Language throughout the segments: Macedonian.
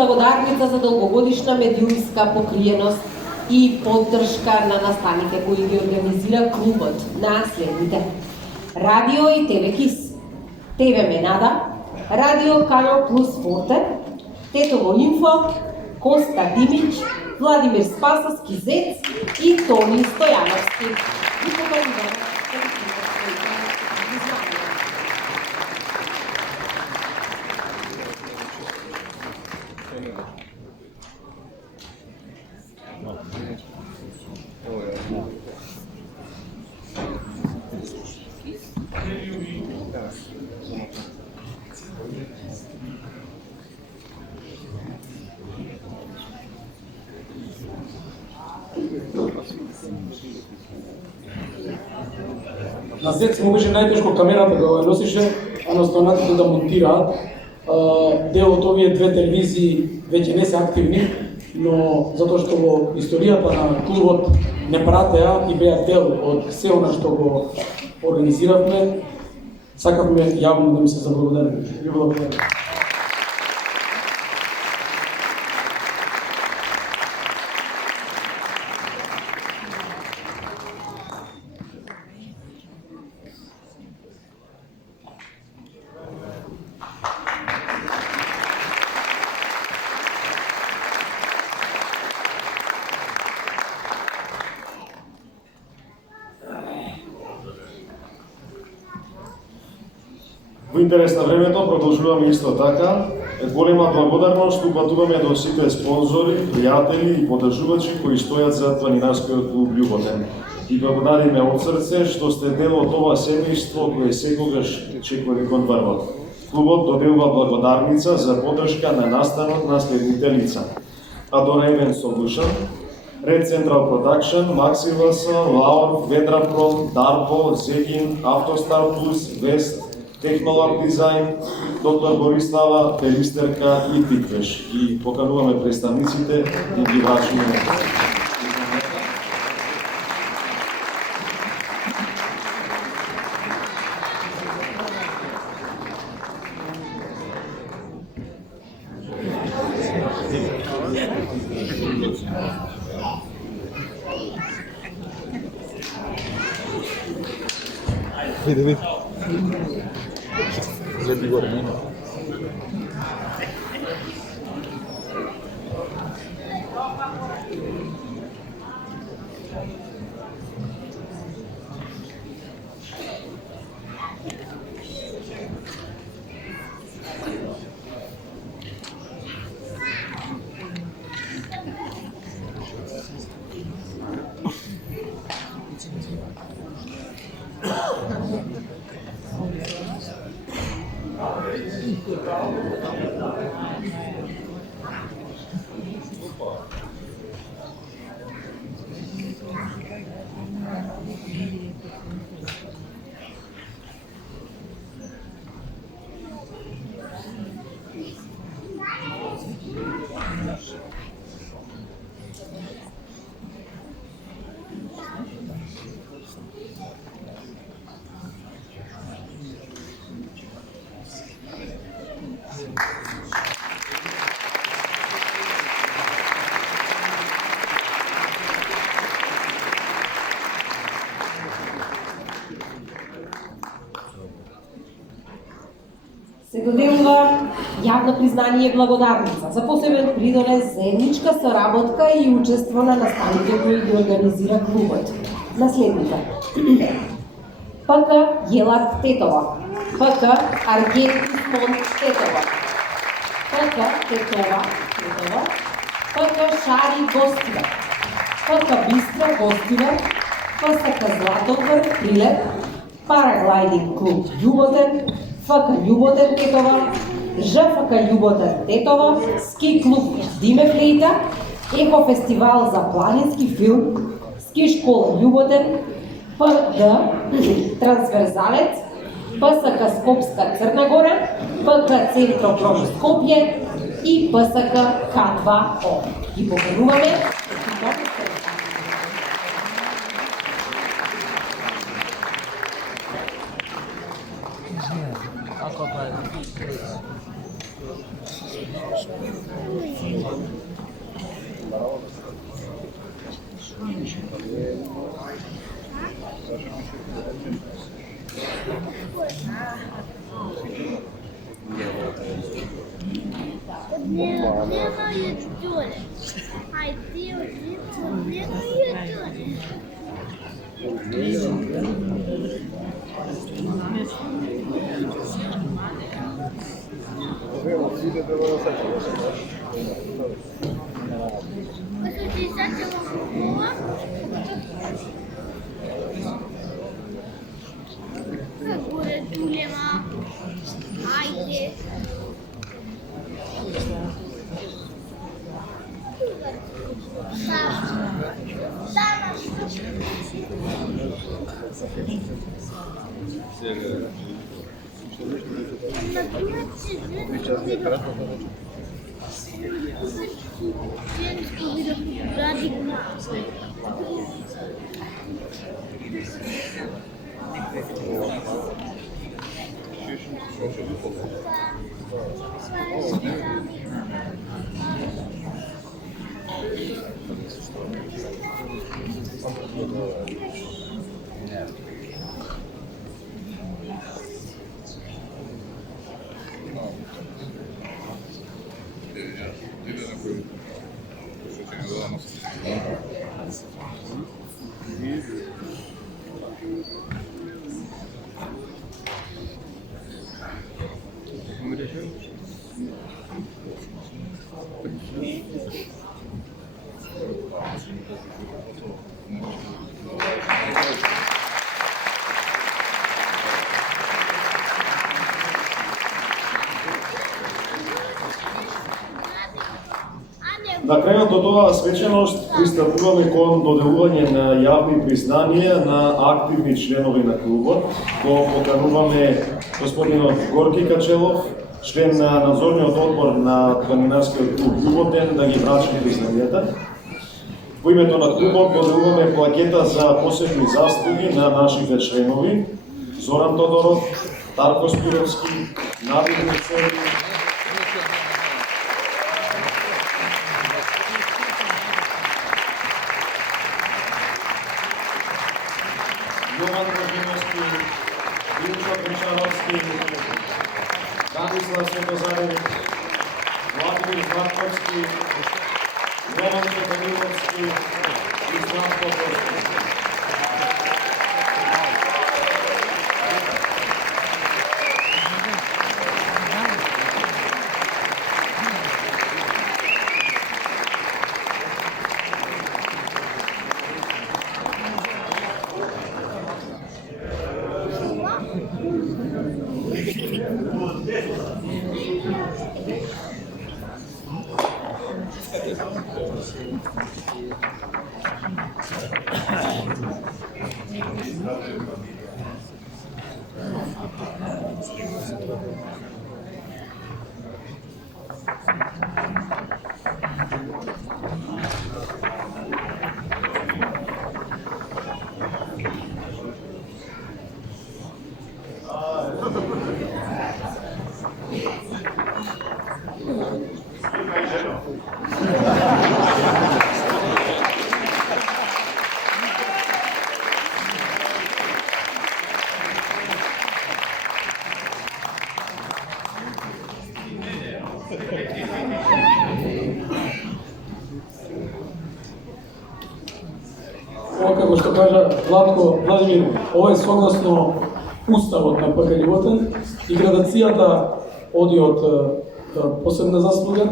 благодарница за долгогодишна медиумска покриеност и поддршка на настаните кои ги организира клубот на следните: Радио и ТВ Кис, ТВ Менада, Радио Канал Плюс Форте, Тетово Инфо, Коста Димич, Владимир Спасовски Зец и Тони Стојановски. И покажуваме на Зец му беше најтешко камерата да го носише, а на останатите да монтираат. Дел од овие две телевизии веќе не се активни, но затоа што во историјата на клубот не пратеа и беа дел од се она што го организиравме, сакавме јавно да ми се заблагодариме. Ви благодарам. Во интерес на времето продолжуваме исто така. Голема благодарност упатуваме до сите спонзори, пријатели и поддржувачи кои стојат за планинарскиот клуб Љуботен. И благодариме од срце што сте дел од ова семејство кое секогаш чекори кон врвот. Клубот доделува благодарница за поддршка на настанот на следните лица: Adora Event Solution, Red Central Production, Maxi VS, Laur, Vedraprom, Darpo, Zegin, Автостар Плюс, Вест, Технолар Дизайн, доктор Борислава, Пелистерка и Тиквеш. И покануваме представниците и бивачи на Vedi. Vedi guarda. Се доделува јавно признание и благодарница за посебен придонес заедничка соработка и учество на настаните кои ги организира клубот. Наследните: ПК Јелат Тетова, ПК Аргет Фонд Тетова, ПК Тетова, ПК Шари Гостивар, ПК Бистро Гостивар, ПСК Златогор Прилеп, Параглайдинг клуб Љуботен, ФК Љуботен Тетова, ЖФК Љуботен Тетова, Ски клуб Диме Флейта, Еко фестивал за планински филм, Ски школа Љуботен, ПД Трансверзалец, ПСК Скопска Црна Гора, ПК Центропром Скопје и ПСК К2О. Ги покануваме. Ako На крајот од оваа свеченост пристапуваме кон доделување на јавни признанија на активни членови на клубот. Го покануваме господинот Горки Качелов, член на надзорниот одбор на планинарскиот клуб Љуботен, да ги врачи признанијата. Во името на клубот доделуваме плакета за посебни заслуги на нашите членови: Зоран Тодоров, Тарко Спировски, Надир Мицели, Јован Божиновски, Илчо Кричаровски, Данислав Светозаревич, Владимир Златковски, Роман Четаниловски и Здравко Костовски. Ова како што кажа Владимир, ова е согласно уставот на ПК Љуботен и градацијата оди од посебна заслуга,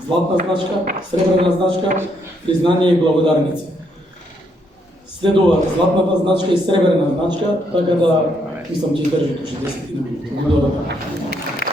златна значка, сребрена значка, признание и благодарници. Следува златната значка и сребрена значка, така да мислам ќе држи туши 10 минути. Благодарам.